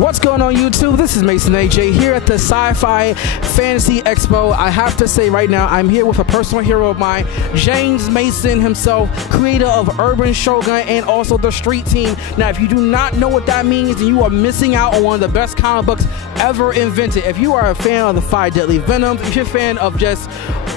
What's going on YouTube? This is Mason AJ here at the Sci-Fi Fantasy Expo. I have to say right now, I'm here with a personal hero of mine, James Mason himself, creator of Urban Shogun and also the Street Team. Now, if you do not know what that means, then you are missing out on one of the best comic books ever invented. If you are a fan of the 5 Deadly Venoms, if you're a fan of just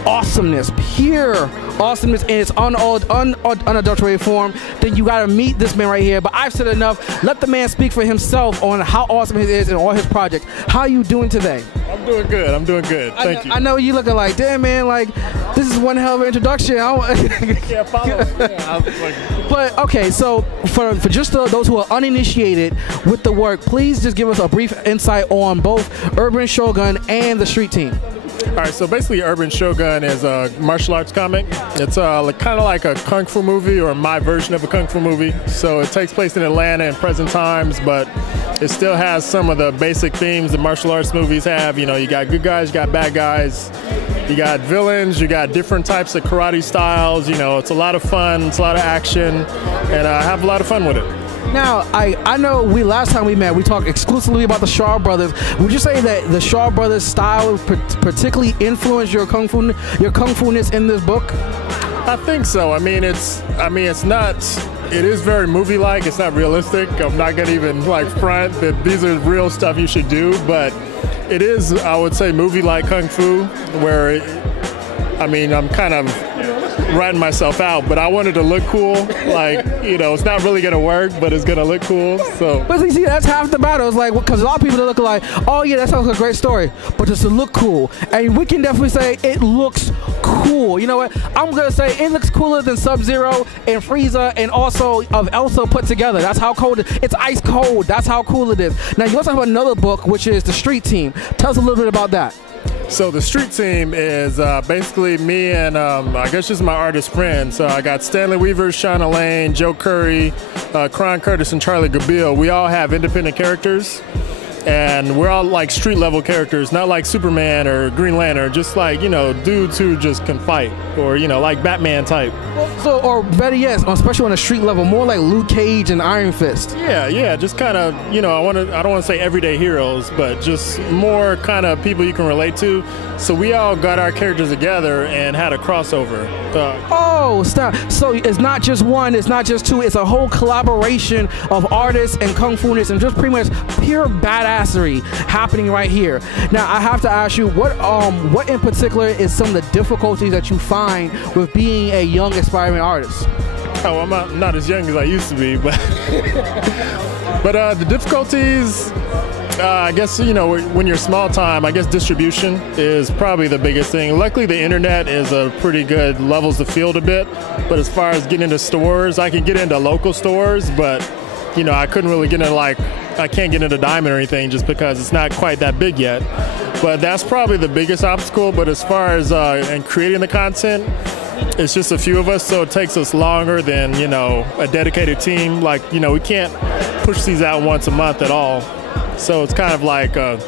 awesomeness, pure awesomeness in its unadulterated form, then you gotta meet this man right here. But I've said enough. Let the man speak for himself on how awesome he is and all his projects. How are you doing today? I'm doing good. I'm doing good. Thank you. I know you looking like, damn man, like this is one hell of an introduction. Yeah, follow. Yeah, but okay, so for just those who are uninitiated with the work, please just give us a brief insight on both Urban Shogun and the Street Team. All right, so basically Urban Shogun is a martial arts comic. It's kind of like a kung fu movie, or my version of a kung fu movie. So it takes place in Atlanta in present times, but it still has some of the basic themes that martial arts movies have. You know, you got good guys, you got bad guys, you got villains, you got different types of karate styles. You know, it's a lot of fun, it's a lot of action, and I have a lot of fun with it. Now, I know last time we met, we talked exclusively about the Char Brothers. Would you say that the Char Brothers style particularly influenced your kung fu-ness in this book? I think so. I mean, it's not. It is very movie-like. It's not realistic. I'm not gonna even like front that these are real stuff you should do, but it is, I would say, movie-like kung fu, where I'm kind of writing myself out, but I wanted to look cool. Like, you know, it's not really gonna work, but it's gonna look cool. So, but see, that's half the battle. It's like, because a lot of people are looking like, oh yeah, that sounds like a great story, but does it look cool? And we can definitely say it looks cool. You know what? I'm gonna say it looks cooler than Sub-Zero and Frieza and also of Elsa put together. That's how cold it's ice cold. That's how cool it is. Now you also have another book, which is the Street Team. Tell us a little bit about that. So the Street Team is basically me and I guess just my artist friends. So I got Stanley Weaver, Shauna Lane, Joe Curry, Kron Curtis, and Charlie Gabil. We all have independent characters, and we're all like street level characters, not like Superman or Green Lantern, just like, you know, dudes who just can fight, or, you know, like Batman type. So, or better yet, especially on a street level, more like Luke Cage and Iron Fist. Yeah, just kind of, you know, I don't want to say everyday heroes, but just more kind of people you can relate to. So we all got our characters together and had a crossover. Oh, stop. So it's not just one, it's not just two, it's a whole collaboration of artists and kung fu-ness and just pretty much pure badassery happening right here. Now, I have to ask you, what in particular is some of the difficulties that you find with being a young aspiring artist? Oh, I'm not as young as I used to be, but but the difficulties, I guess, you know, when you're small time, I guess distribution is probably the biggest thing. Luckily, the internet is a pretty good, levels the field a bit. But as far as getting into stores, I can get into local stores, but, you know, I couldn't really get into, like, I can't get into Diamond or anything just because it's not quite that big yet. But that's probably the biggest obstacle. But as far as and creating the content, it's just a few of us, so it takes us longer than, you know, a dedicated team. Like, you know, we can't push these out once a month at all. So it's kind of like a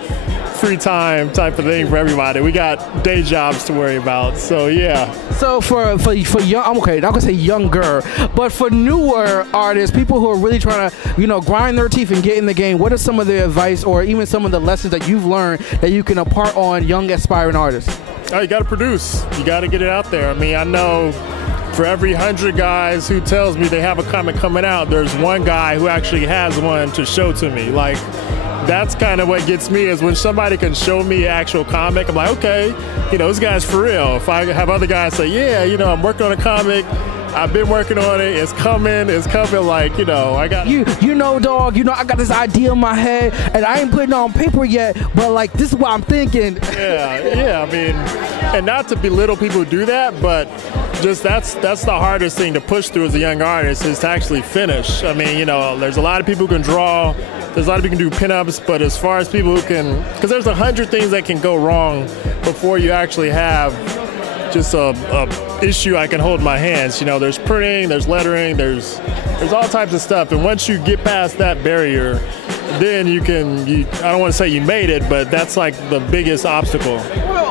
free time type of thing for everybody. We got day jobs to worry about, so yeah. So for young, I'm not gonna say younger, but for newer artists, people who are really trying to, you know, grind their teeth and get in the game, what are some of the advice or even some of the lessons that you've learned that you can impart on young aspiring artists? Oh, you got to produce. You got to get it out there. I mean, I know for every 100 guys who tells me they have a comic coming out, there's one guy who actually has one to show to me. Like, that's kind of what gets me, is when somebody can show me an actual comic, I'm like, okay, you know, this guy's for real. If I have other guys say, yeah, you know, I'm working on a comic, I've been working on it, it's coming, like, you know, I got... You know, dog, you know, I got this idea in my head, and I ain't putting it on paper yet, but, like, this is what I'm thinking. Yeah, I mean, and not to belittle people who do that, but just that's the hardest thing to push through as a young artist, is to actually finish. I mean, you know, there's a lot of people who can draw, there's a lot of people who can do pinups, but as far as people who can... Because there's 100 things that can go wrong before you actually have just a issue I can hold in my hands. You know, there's printing, there's lettering, there's all types of stuff. And once you get past that barrier, then I don't want to say you made it, but that's like the biggest obstacle.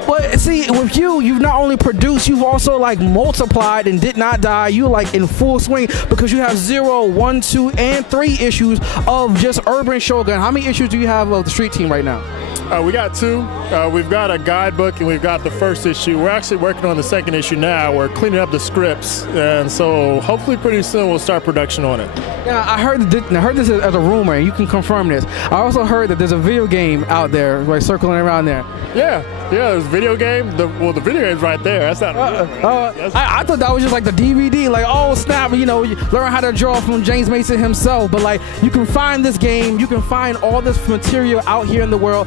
But see, with you, you've not only produced, you've also like multiplied and did not die. You like in full swing because you have 0, 1, 2, and 3 issues of just Urban Shogun. How many issues do you have of the Street Team right now? We got 2. We've got a guidebook and we've got the first issue. We're actually working on the second issue now. We're cleaning up the scripts, and so hopefully pretty soon we'll start production on it. Yeah, I heard this as a rumor, and you can confirm this. I also heard that there's a video game out there, like circling around there. Yeah, there's a video game. The video game's right there. That's not. I thought that was just like the DVD. Like, oh snap, you know, you learn how to draw from James Mason himself. But like, you can find this game. You can find all this material out here in the world.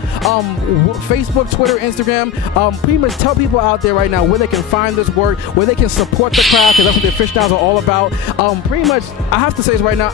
Facebook, Twitter, Instagram. Pretty much tell people out there right now where they can find this work, where they can support the craft, because that's what the Aficionados are all about. Pretty much, I have to say this right now.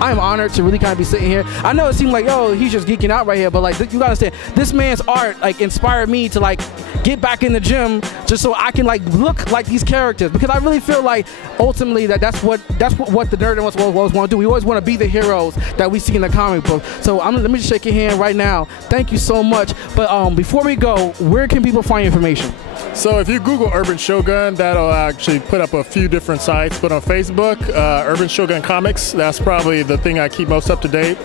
I am honored to really kind of be sitting here. I know it seemed like, oh, he's just geeking out right here, but like, you gotta understand, this man's art like inspired me to like get back in the gym just so I can like look like these characters, because I really feel like ultimately that's what the nerd in us always want to do. We always want to be the heroes that we see in the comic book. So let me just shake your hand right now. Thank you so much. But before we go, where can people find information? So if you Google Urban Shogun, that'll actually put up a few different sites. But on Facebook, Urban Shogun Comics, that's probably the thing I keep most up to date.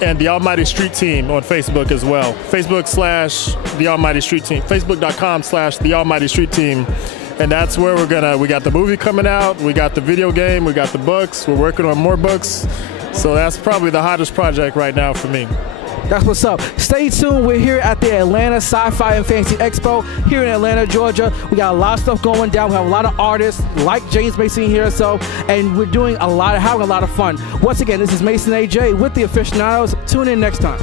And The Almighty Street Team on Facebook as well. Facebook/The Almighty Street Team. Facebook.com/The Almighty Street Team. And that's where we got the movie coming out, we got the video game, we got the books, we're working on more books. So that's probably the hottest project right now for me. That's what's up. Stay tuned. We're here at the Atlanta Sci-Fi and Fantasy Expo here in Atlanta, Georgia. We got a lot of stuff going down. We have a lot of artists like James Mason here, and we're doing having a lot of fun. Once again, this is Mason AJ with the Aficionados. Tune in next time.